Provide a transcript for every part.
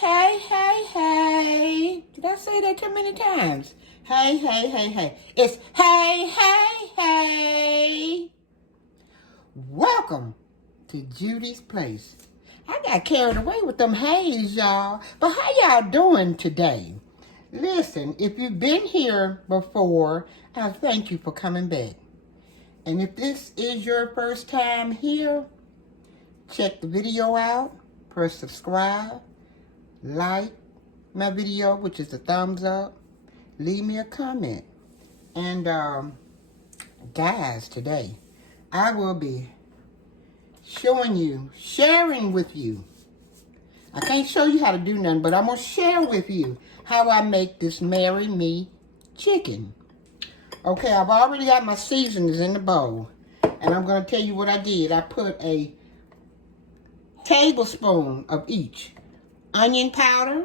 hey. Did I say that too many times? Hey. It's hey. Welcome to Judy's place. I got carried away with them hays, y'all. But how y'all doing today? Listen, if you've been here before, I thank you for coming back. And if this is your first time here, check the video out, press subscribe, like my video, which is a thumbs up, leave me a comment. And guys, today I will be sharing with you. I can't show you how to do nothing, but I'm going to share with you how I make this Marry Me chicken. Okay, I've already got my seasonings in the bowl. And I'm going to tell you what I did. I put a tablespoon of each. Onion powder,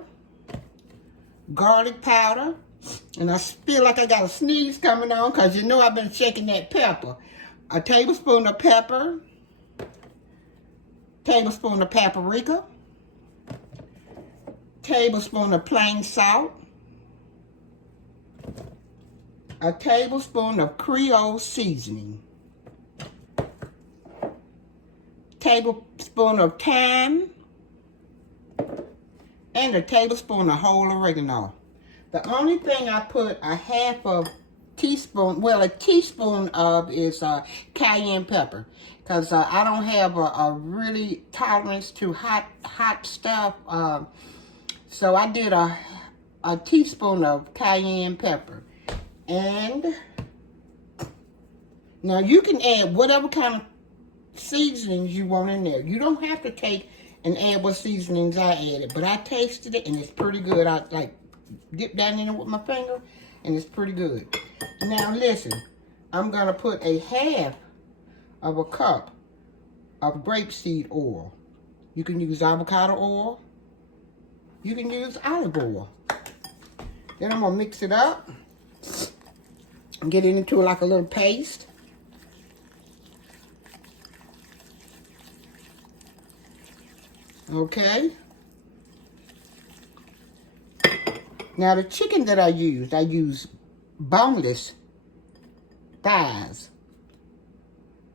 garlic powder, and I feel like I got a sneeze coming on because you know I've been shaking that pepper. A tablespoon of pepper, tablespoon of paprika, tablespoon of plain salt, a tablespoon of Creole seasoning, tablespoon of thyme, and a tablespoon of whole oregano. The only thing I put a teaspoon of is cayenne pepper, because I don't have a really tolerance to hot stuff. So I did a teaspoon of cayenne pepper. And now you can add whatever kind of seasonings you want in there. You don't have to take and add what seasonings I added, but I tasted it and it's pretty good. I like dip down in it with my finger and it's pretty good. Now listen, I'm gonna put a half of a cup of grapeseed oil. You can use avocado oil. You can use olive oil. Then I'm gonna mix it up and get it into like a little paste. Okay. Now the chicken that I use boneless thighs.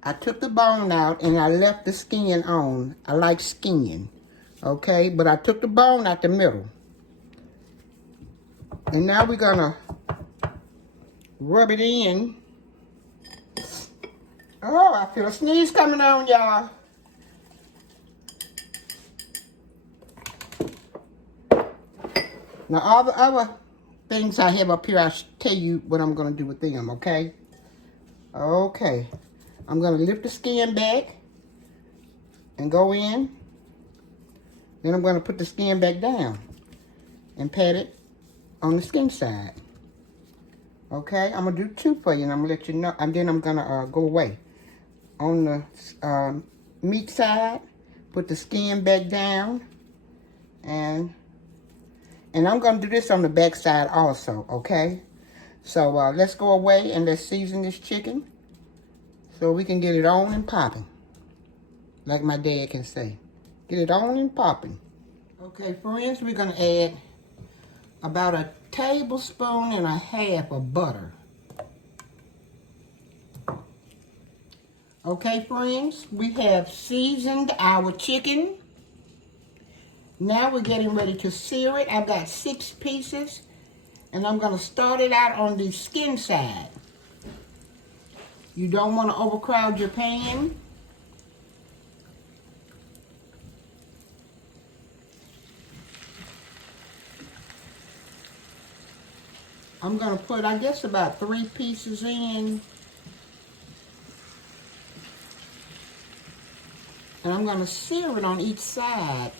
I took the bone out and I left the skin on. I like skin. Okay, but I took the bone out the middle. And now we're gonna rub it in. Oh, I feel a sneeze coming on, y'all. Now, all the other things I have up here, I'll tell you what I'm going to do with them, okay? Okay. I'm going to lift the skin back and go in. Then I'm going to put the skin back down and pat it on the skin side. Okay? I'm going to do two for you, and I'm going to let you know. And then I'm going to go away. On the meat side, put the skin back down, and I'm going to do this on the back side also, okay? So let's go away and let's season this chicken so we can get it on and popping. Like my dad can say. Get it on and popping. Okay, friends, we're going to add about a tablespoon and a half of butter. Okay, friends, we have seasoned our chicken. Now we're getting ready to sear it. I've got 6 pieces, and I'm going to start it out on the skin side. You don't want to overcrowd your pan. I'm going to put, I guess, about 3 pieces in. And I'm going to sear it on each side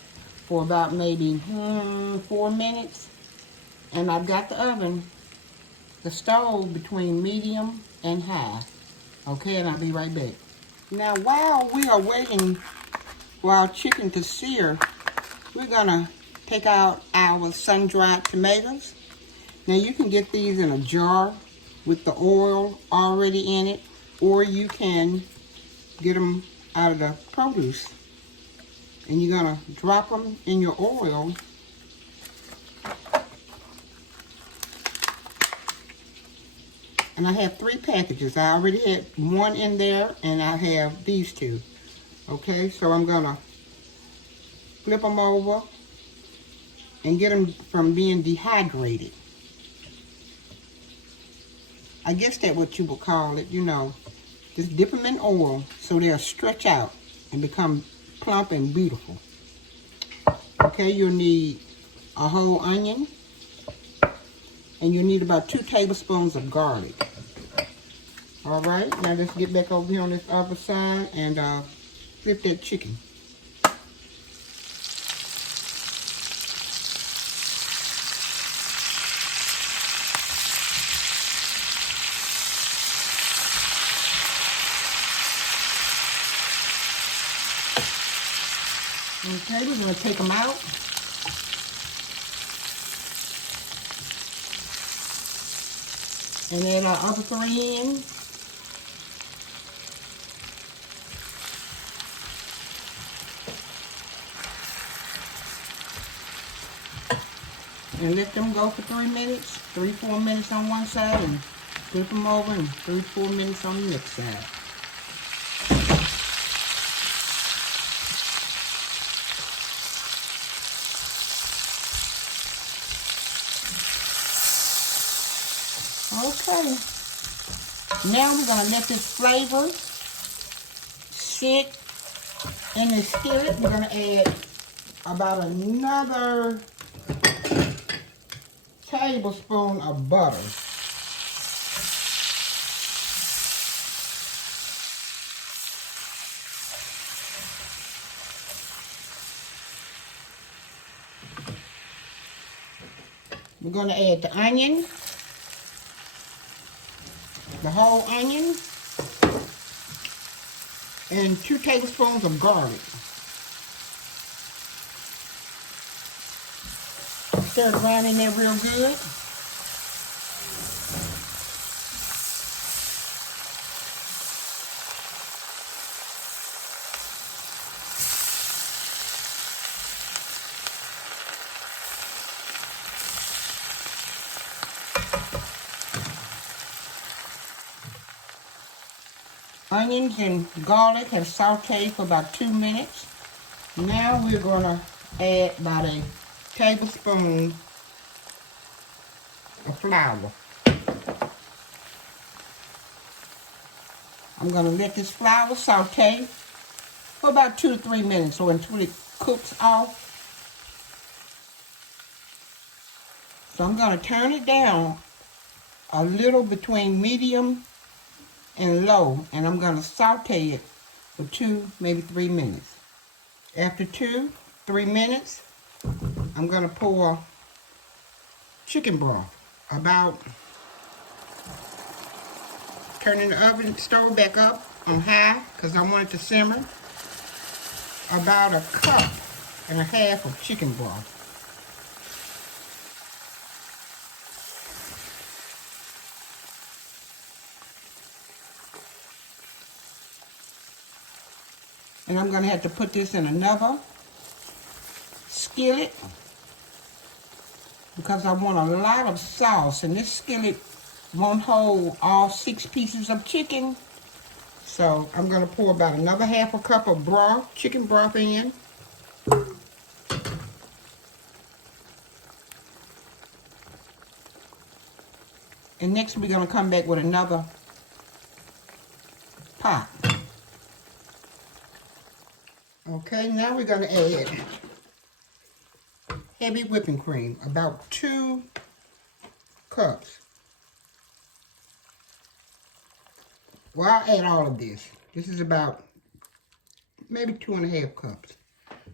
for about maybe 4 minutes. And I've got the stove between medium and high. Okay, and I'll be right back. Now, while we are waiting for our chicken to sear, we're going to take out our sun-dried tomatoes. Now, you can get these in a jar with the oil already in it, or you can get them out of the produce. And you're going to drop them in your oil And I have 3 packages. I already had 1 in there, and I have these 2. Okay, so I'm gonna flip them over and get them from being dehydrated. I guess that's what you would call it, you know. Just dip them in oil so they'll stretch out and become plump and beautiful. Okay, you'll need a whole onion, and you'll need about 2 tablespoons of garlic. All right, now let's get back over here on this other side and flip that chicken. Okay, we're going to take them out. And add our other 3 in. And let them go for 3 minutes, 3-4 minutes on one side, and flip them over and 3-4 minutes on the next side. Okay, now we're going to let this flavor sit in the skillet. We're going to add about another tablespoon of butter. We're going to add the onion. The whole onion, and 2 tablespoons of garlic. Stir it around in there real good. Onions and garlic have sauteed for about 2 minutes. Now we're going to add about a tablespoon of flour. I'm going to let this flour saute for about 2 to 3 minutes or until it cooks off. So I'm going to turn it down a little between medium and low, and I'm going to saute it for 2, maybe 3 minutes. After 2-3 minutes, I'm going to pour chicken broth. About, turning the oven stove back up on high because I want it to simmer. About 1.5 cups of chicken broth. And I'm going to have to put this in another skillet because I want a lot of sauce. And this skillet won't hold all 6 pieces of chicken. So I'm going to pour about another 1/2 cup of broth, chicken broth in. And next we're going to come back with another pot. Okay, now we're going to add heavy whipping cream, about 2 cups. Well, I'll add all of this. This is about maybe 2.5 cups.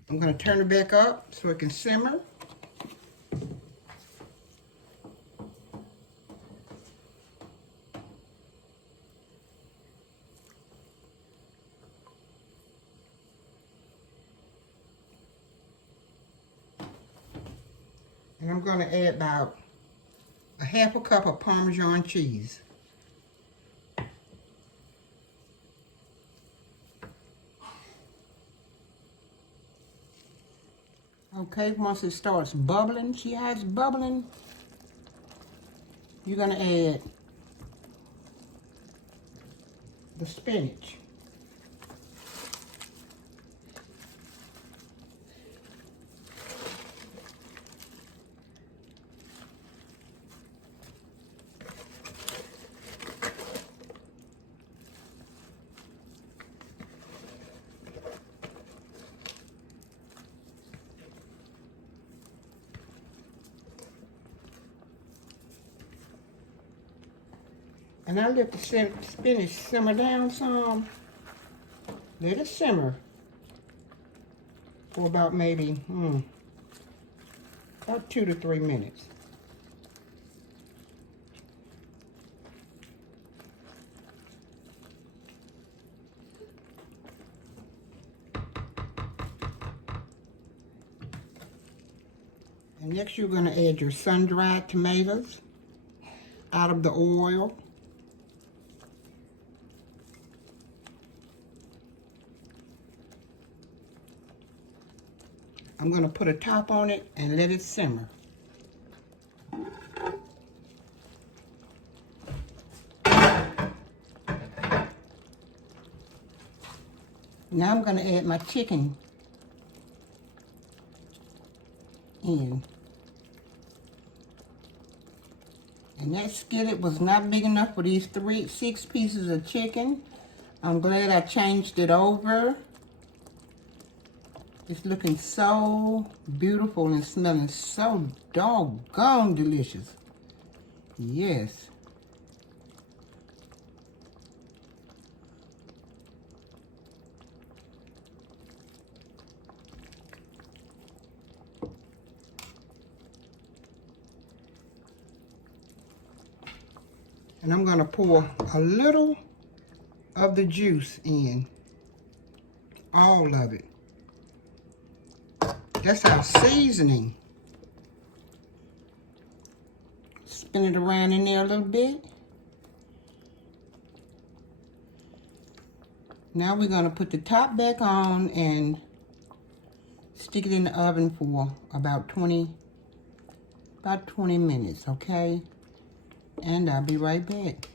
I'm going to turn it back up so it can simmer. And I'm going to add about 1/2 cup of Parmesan cheese. Okay, once it starts bubbling, see how it's bubbling? You're going to add the spinach. And I let the spinach simmer down some. Let it simmer for about maybe, about 2 to 3 minutes. And next you're gonna add your sun-dried tomatoes out of the oil. I'm going to put a top on it and let it simmer. Now I'm going to add my chicken in. And that skillet was not big enough for these 6 pieces of chicken. I'm glad I changed it over. It's looking so beautiful and smelling so doggone delicious. Yes. And I'm going to pour a little of the juice in. All of it. That's our seasoning. Spin it around in there a little bit. Now we're going to put the top back on and stick it in the oven for about 20 minutes, okay? And I'll be right back.